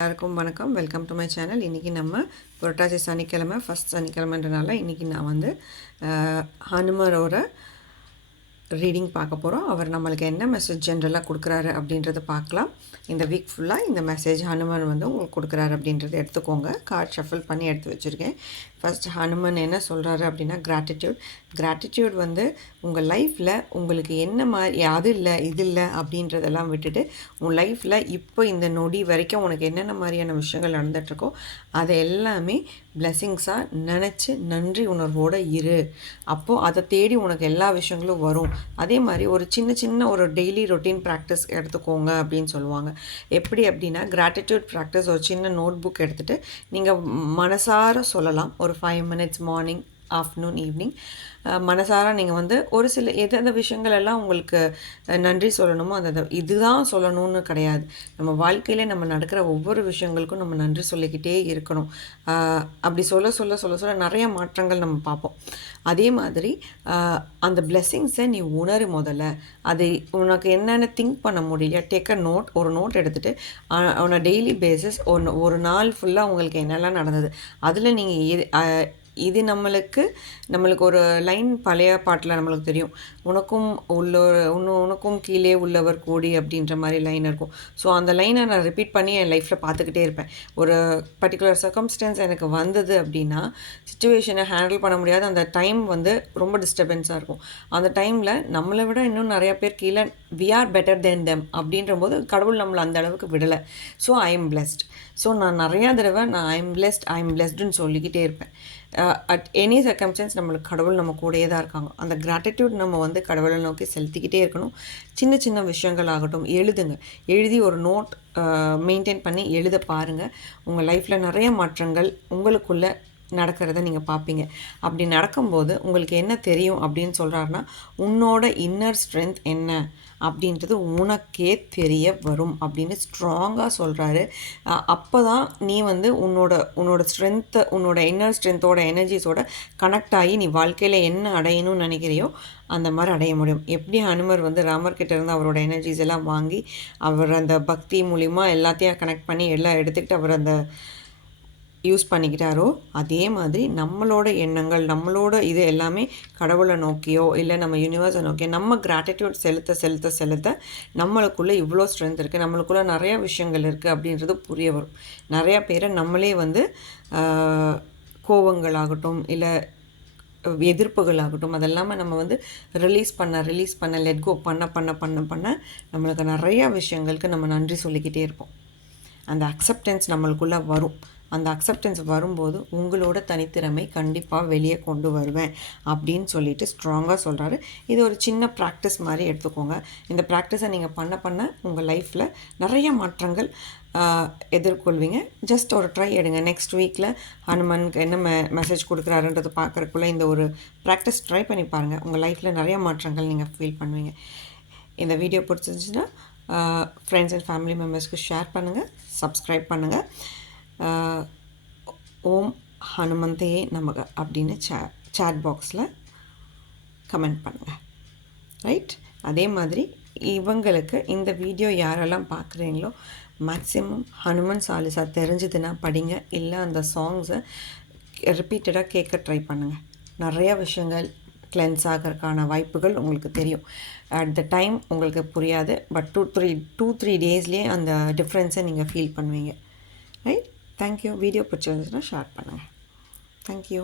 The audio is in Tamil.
எல்லாருக்கும் வணக்கம். Welcome to my channel. இன்றைக்கி நம்ம புரட்டாசி சனிக்கிழமை, ஃபஸ்ட் சனிக்கிழமைன்றனால இன்றைக்கி நான் வந்து ஹனுமரோட ரீடிங் பார்க்க போகிறோம். அவர் நம்மளுக்கு என்ன மெசேஜ் ஜென்ரலாக கொடுக்குறாரு அப்படின்றத பார்க்கலாம். இந்த வீக் ஃபுல்லாக இந்த மெசேஜ் ஹனுமன் வந்து உங்களுக்கு கொடுக்குறாரு அப்படின்றத எடுத்துக்கோங்க. கார்ட் ஷஃபில் பண்ணி எடுத்து வச்சுருக்கேன். ஃபஸ்ட் ஹனுமன் என்ன சொல்கிறாரு அப்படின்னா கிராட்டிடியூட் வந்து உங்கள் லைஃப்பில் உங்களுக்கு என்ன மாதிரி அது இல்லை இது இல்லை அப்படின்றதெல்லாம் விட்டுட்டு உன் லைஃப்பில் இப்போ இந்த நொடி வரைக்கும் உனக்கு என்னென்ன மாதிரியான விஷயங்கள் நடந்துகிட்ருக்கோ அதை எல்லாமே பிளெஸ்ஸிங்ஸாக நினச்சி நன்றி உணர்வோடு இரு. அப்போது அதை தேடி உனக்கு எல்லா விஷயங்களும் வரும். அதே மாதிரி ஒரு சின்ன ஒரு டெய்லி ரொட்டீன் ப்ராக்டிஸ் எடுத்துக்கோங்க அப்படின்னு சொல்லுவாங்க. எப்படி அப்படின்னா கிராட்டிடியூட் ப்ராக்டிஸ் ஒரு சின்ன நோட் புக் எடுத்துகிட்டு நீங்கள் மனசார சொல்லலாம். ஒரு 5 minutes மார்னிங், ஆஃப்டர்நூன், ஈவினிங் மனசார நீங்கள் வந்து ஒரு சில எந்தெந்த விஷயங்கள் எல்லாம் உங்களுக்கு நன்றி சொல்லணுமோ அந்த இதுதான் சொல்லணும்னு கிடையாது. நம்ம வாழ்க்கையில் நம்ம நடக்கிற ஒவ்வொரு விஷயங்களுக்கும் நம்ம நன்றி சொல்லிக்கிட்டே இருக்கணும். அப்படி சொல்ல நிறைய மாற்றங்கள் நம்ம பார்ப்போம். அதே மாதிரி அந்த பிளெஸ்ஸிங்ஸை நீ உணரு. முதல்ல அது உனக்கு என்னென்ன திங்க் பண்ண முடியல, டேக் அ நோட். ஒரு நோட் எடுத்துகிட்டு ஆன் அ டெய்லி பேசிஸ் ஒரு நாள் ஃபுல்லாக உங்களுக்கு என்னெல்லாம் நடந்தது அதில் நீங்கள் இது நம்மளுக்கு ஒரு லைன் பழைய பாட்டில் நம்மளுக்கு தெரியும். உனக்கும் கீழே உள்ளவர் கூடி அப்படின்ற மாதிரி லைன் இருக்கும். ஸோ அந்த லைனை நான் ரிப்பீட் பண்ணி என் லைஃப்பில் பார்த்துக்கிட்டே இருப்பேன். ஒரு பர்டிகுலர் சர்க்கம்ஸ்டன்ஸ் எனக்கு வந்தது அப்படின்னா சிச்சுவேஷனை ஹேண்டில் பண்ண முடியாது. அந்த டைம் வந்து ரொம்ப டிஸ்டர்பன்ஸாக இருக்கும். அந்த டைமில் நம்மளை விட இன்னும் நிறையா பேர் கீழே we are better then them அப்படின்ற போது கடவுள் நம்மளை அந்த அளவுக்கு விடலை. So I am blessed. ஸோ நான் நிறையா தடவை ஐ எம் பிளெஸ்டுன்னு சொல்லிக்கிட்டே இருப்பேன். அட் எனி சர்க்கம்ஸ்டன்ஸ் நம்மளுக்கு கடவுள் நம்ம கூடயே தான் இருக்காங்க. அந்த கிராட்டிடியூட் நம்ம வந்து கடவுளை நோக்கி செலுத்திக்கிட்டே இருக்கணும். சின்ன விஷயங்கள் ஆகட்டும் எழுதி ஒரு நோட் மெயின்டைன் பண்ணி எழுத பாருங்கள். உங்கள் லைஃப்பில் நிறைய மாற்றங்கள் உங்களுக்குள்ளே நடக்கிறத நீங்கள் பார்ப்பீங்க. அப்படி நடக்கும்போது உங்களுக்கு என்ன தெரியும் அப்படின்னு சொல்கிறாருன்னா உன்னோட இன்னர் ஸ்ட்ரென்த் என்ன அப்படின்றது உனக்கே தெரிய வரும் அப்படின்னு ஸ்ட்ராங்காக சொல்கிறாரு. அப்போ தான் நீ வந்து உன்னோட ஸ்ட்ரென்த்தை, உன்னோட இன்னர் ஸ்ட்ரென்த்தோட எனர்ஜிஸோட கனெக்ட் ஆகி நீ வாழ்க்கையில் என்ன அடையணும்னு நினைக்கிறியோ அந்த மாதிரி அடைய முடியும். எப்படி ஹனுமர் வந்து ராமர்கிட்ட இருந்து அவரோட எனர்ஜிஸ் எல்லாம் வாங்கி அவர் அந்த பக்தி மூலிமா எல்லாத்தையும் கனெக்ட் பண்ணி எல்லாம் எடுத்துக்கிட்டு அவர் அந்த யூஸ் பண்ணிக்கிட்டாரோ அதே மாதிரி நம்மளோட எண்ணங்கள், நம்மளோட இது எல்லாமே கடவுளை நோக்கியோ இல்லை நம்ம யூனிவர்ஸை நோக்கியோ நம்ம கிராட்டிடியூட் செலுத்த நம்மளுக்குள்ளே இவ்வளோ ஸ்ட்ரென்த் இருக்குது, நம்மளுக்குள்ளே நிறையா விஷயங்கள் இருக்குது அப்படின்றது புரிய வரும். நிறையா பேரை நம்மளே வந்து கோவங்களாகட்டும் இல்லை எதிர்ப்புகளாகட்டும் அதெல்லாமே நம்ம வந்து ரிலீஸ் பண்ண லெட் கோ பண்ண நம்மளுக்கு நிறையா விஷயங்களுக்கு நம்ம நன்றி சொல்லிக்கிட்டே இருப்போம். அந்த அக்செப்டன்ஸ் நம்மளுக்குள்ளே வரும். அந்த அக்செப்டன்ஸ் வரும்போது உங்களோட தனித்திறமை கண்டிப்பாக வெளியே கொண்டு வருவேன் அப்படின்னு சொல்லிட்டு ஸ்ட்ராங்காக சொல்கிறாரு. இது ஒரு சின்ன ப்ராக்டிஸ் மாதிரி எடுத்துக்கோங்க. இந்த ப்ராக்டிஸை நீங்கள் பண்ண உங்கள் லைஃப்பில் நிறைய மாற்றங்கள் எதிர்கொள்வீங்க. ஜஸ்ட் ஒரு ட்ரை எடுங்க. நெக்ஸ்ட் வீக்கில் ஹனுமனுக்கு என்ன மெசேஜ் கொடுக்குறாருன்றது பார்க்குறக்குள்ளே இந்த ஒரு ப்ராக்டிஸ் ட்ரை பண்ணி பாருங்கள். உங்கள் லைஃப்பில் நிறைய மாற்றங்கள் நீங்கள் ஃபீல் பண்ணுவீங்க. இந்த வீடியோ பிடிச்சிருந்துச்சுன்னா ஃப்ரெண்ட்ஸ் அண்ட் ஃபேமிலி மெம்பர்ஸ்க்கு ஷேர் பண்ணுங்கள், சப்ஸ்கிரைப் பண்ணுங்கள். ஓம் ஹனுமந்தையே நமக அப்படின்னு சேட் பாக்ஸில் கமெண்ட் பண்ணுங்கள். ரைட். அதே மாதிரி இவங்களுக்கு இந்த வீடியோ யாரெல்லாம் பார்க்குறீங்களோ மேக்ஸிமம் ஹனுமன் சாலிசா தெரிஞ்சதுன்னா படிங்க. இல்லை அந்த சாங்ஸை ரிப்பீட்டடாக கேட்க ட்ரை பண்ணுங்கள். நிறையா விஷயங்கள் கிளென்ஸ் ஆகிறதுக்கான வாய்ப்புகள் உங்களுக்கு தெரியும். அட் த டைம் உங்களுக்கு புரியாது. பட் 2-3 டேஸ்லேயே அந்த டிஃப்ரென்ஸை நீங்கள் ஃபீல் பண்ணுவீங்க. ரைட். தேங்க்யூ. வீடியோ பிடிச்சிருந்துச்சுன்னா ஷேர் பண்ணுங்கள். தேங்க்யூ.